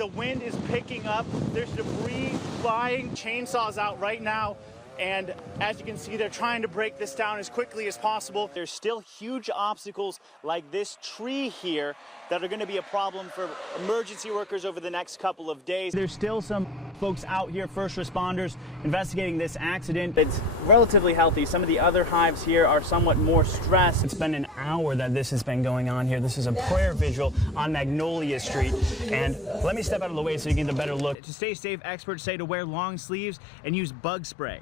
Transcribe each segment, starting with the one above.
The wind is picking up. There's debris flying, chainsaws out right now. And as you can see, they're trying to break this down as quickly as possible. There's still huge obstacles like this tree here that are going to be a problem for emergency workers over the next couple of days. There's still some folks out here, first responders, investigating this accident. It's relatively healthy. Some of the other hives here are somewhat more stressed. It's been an hour that this has been going on here. This is a prayer vigil on Magnolia Street. And let me step out of the way so you can get a better look. To stay safe, experts say to wear long sleeves and use bug spray.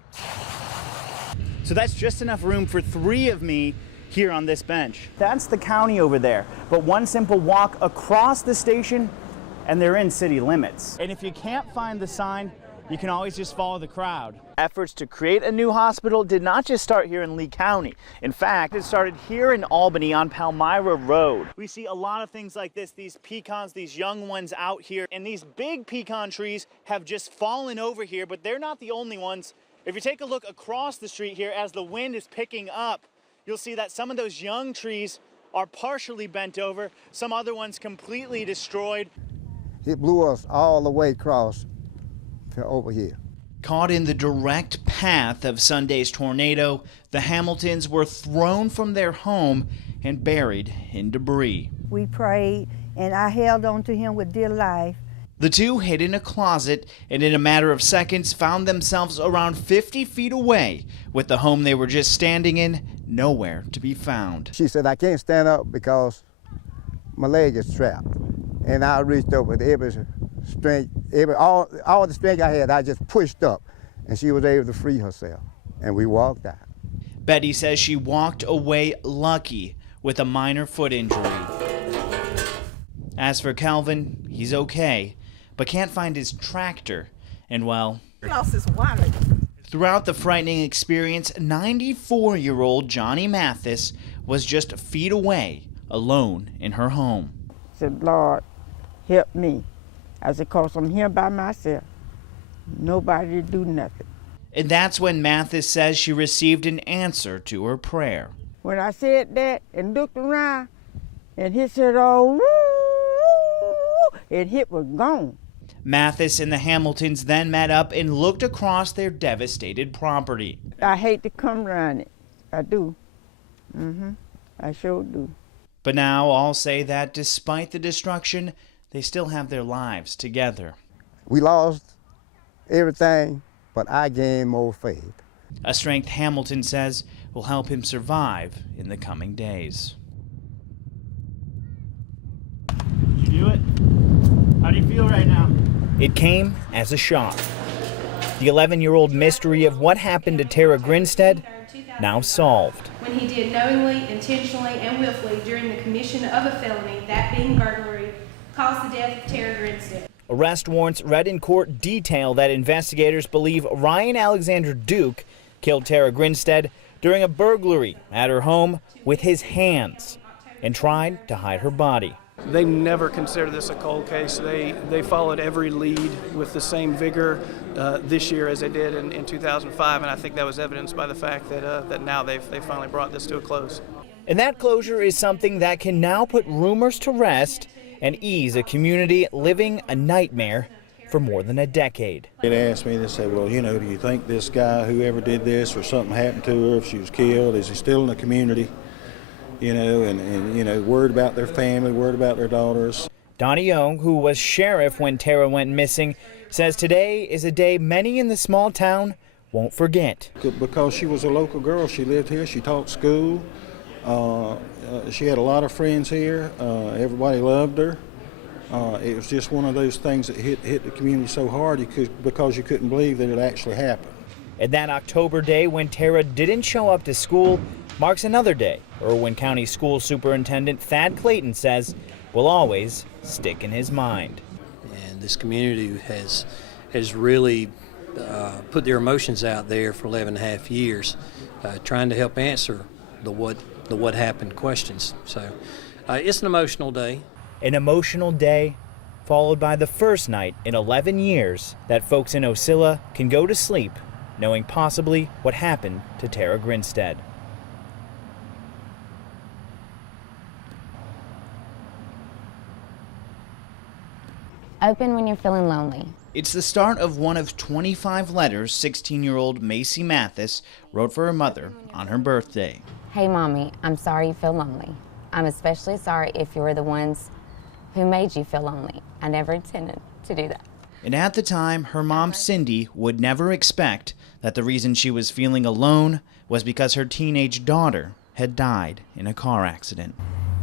So that's just enough room for 3 of me here on this bench. That's the county over there, but one simple walk across the station and they're in city limits. And if you can't find the sign, you can always just follow the crowd. Efforts to create a new hospital did not just start here in Lee County. In fact, it started here in Albany on Palmyra Road. We see a lot of things like this, these pecans, these young ones out here, and these big pecan trees have just fallen over here, but they're not the only ones. If you take a look across the street here as the wind is picking up, you'll see that some of those young trees are partially bent over, some other ones completely destroyed. It blew us all the way across to over here. Caught in the direct path of Sunday's tornado, the Hamiltons were thrown from their home and buried in debris. We prayed, and I held on to him with dear life. The two hid in a closet and in a matter of seconds found themselves around 50 feet away with the home they were just standing in nowhere to be found. She said, I can't stand up because my leg is trapped. And I reached up with every strength, all the strength I had, I just pushed up. And she was able to free herself. And we walked out. Betty says she walked away lucky with a minor foot injury. As for Calvin, he's okay, but can't find his tractor, and well, He lost his wallet. Throughout the frightening experience, 94-year-old Johnny Mathis was just feet away, alone in her home. I said, Lord, help me. I said, because I'm here by myself. Nobody to do nothing. And that's when Mathis says she received an answer to her prayer. When I said that and looked around, and he said, oh, woo, and it was gone. Mathis and the Hamiltons then met up and looked across their devastated property. I hate to come around it. I do. I sure do. But now all say that despite the destruction, they still have their lives together. We lost everything, but I gained more faith. A strength Hamilton says will help him survive in the coming days. Did you do it? How do you feel right now? It came as a shock. The 11-year-old mystery of what happened to Tara Grinstead now solved. When he did knowingly, intentionally, and willfully during the commission of a felony, that being burglary, caused the death of Tara Grinstead. Arrest warrants read in court detail that investigators believe Ryan Alexander Duke killed Tara Grinstead during a burglary at her home with his hands and tried to hide her body. They never considered this a cold case. They followed every lead with the same vigor this year as they did in 2005, and I think that was evidenced by the fact that now they finally brought this to a close. And that closure is something that can now put rumors to rest and ease a community living a nightmare for more than a decade. They asked me, they said, well, you know, do you think this guy, whoever did this, or something happened to her, if she was killed, is he still in the community? You know, and you know, worried about their family, worried about their daughters. Donnie Young, who was sheriff when Tara went missing, says today is a day many in the small town won't forget. Because she was a local girl, she lived here, she taught school, she had a lot of friends here, everybody loved her. It was just one of those things that hit the community so hard because you couldn't believe that it actually happened. And that October day when Tara didn't show up to school marks another day Irwin County School Superintendent Thad Clayton says will always stick in his mind. And this community has really put their emotions out there for 11 and a half years, trying to help answer the what happened questions. So it's an emotional day. An emotional day followed by the first night in 11 years that folks in Ocilla can go to sleep knowing possibly what happened to Tara Grinstead. Open when you're feeling lonely. It's the start of one of 25 letters 16-year-old Macy Mathis wrote for her mother on her birthday. Hey, Mommy, I'm sorry you feel lonely. I'm especially sorry if you were the ones who made you feel lonely. I never intended to do that. And at the time, her mom, Cindy, would never expect that the reason she was feeling alone was because her teenage daughter had died in a car accident.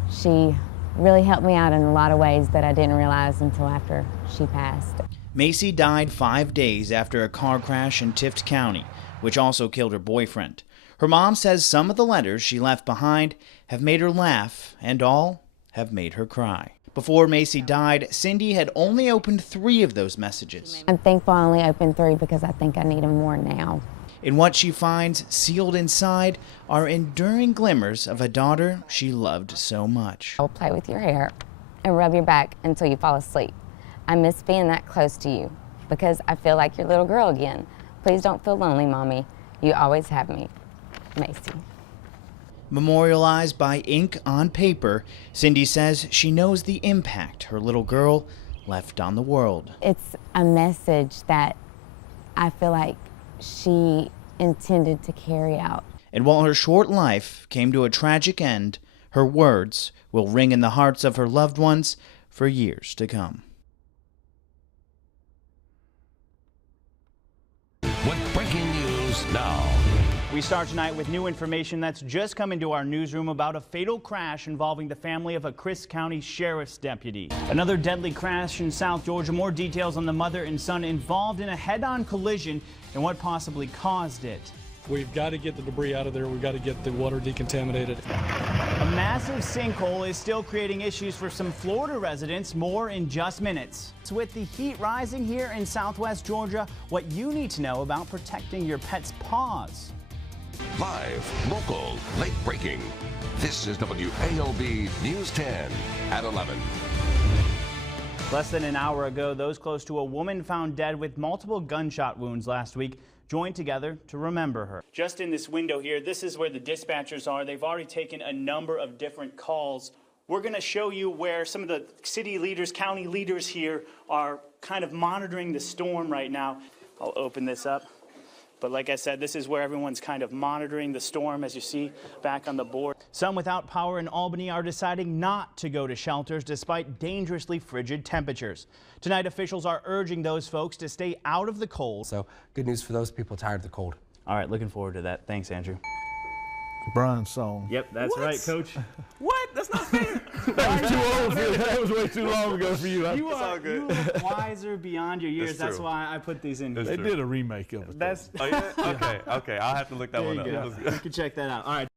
She really helped me out in a lot of ways that I didn't realize until after she passed. Macy died 5 days after a car crash in Tift County, which also killed her boyfriend. Her mom says some of the letters she left behind have made her laugh, and all have made her cry. Before Macy died, Cindy had only opened 3 of those messages. I'm thankful I only opened 3 because I think I need them more now. And what she finds sealed inside are enduring glimmers of a daughter she loved so much. I'll play with your hair and rub your back until you fall asleep. I miss being that close to you because I feel like your little girl again. Please don't feel lonely, Mommy. You always have me. Macy. Memorialized by ink on paper, Cindy says she knows the impact her little girl left on the world. It's a message that I feel like she intended to carry out. And while her short life came to a tragic end, her words will ring in the hearts of her loved ones for years to come. With breaking news now. We start tonight with new information that's just come into our newsroom about a fatal crash involving the family of a Chris County Sheriff's deputy. Another deadly crash in South Georgia. More details on the mother and son involved in a head-on collision and what possibly caused it. We've got to get the debris out of there. We've got to get the water decontaminated. A massive sinkhole is still creating issues for some Florida residents. More in just minutes. With the heat rising here in Southwest Georgia, what you need to know about protecting your pet's paws. Live, local, late breaking. This is WALB News 10 at 11. Less than an hour ago, those close to a woman found dead with multiple gunshot wounds last week joined together to remember her. Just in this window here, this is where the dispatchers are. They've already taken a number of different calls. We're going to show you where some of the city leaders, county leaders here are kind of monitoring the storm right now. I'll open this up. But like I said, this is where everyone's kind of monitoring the storm, as you see back on the board. Some without power in Albany are deciding not to go to shelters despite dangerously frigid temperatures. Tonight, officials are urging those folks to stay out of the cold. So good news for those people tired of the cold. All right, looking forward to that. Thanks, Andrew. Brian's song. Yep, that's right, Coach. What? That's not fair. That was too old for you. That was way too long ago for you. You are wiser beyond your years. That's why I put these in. They did a remake of it. That's. Oh, yeah? Okay, I'll have to look that one up. You can check that out. All right.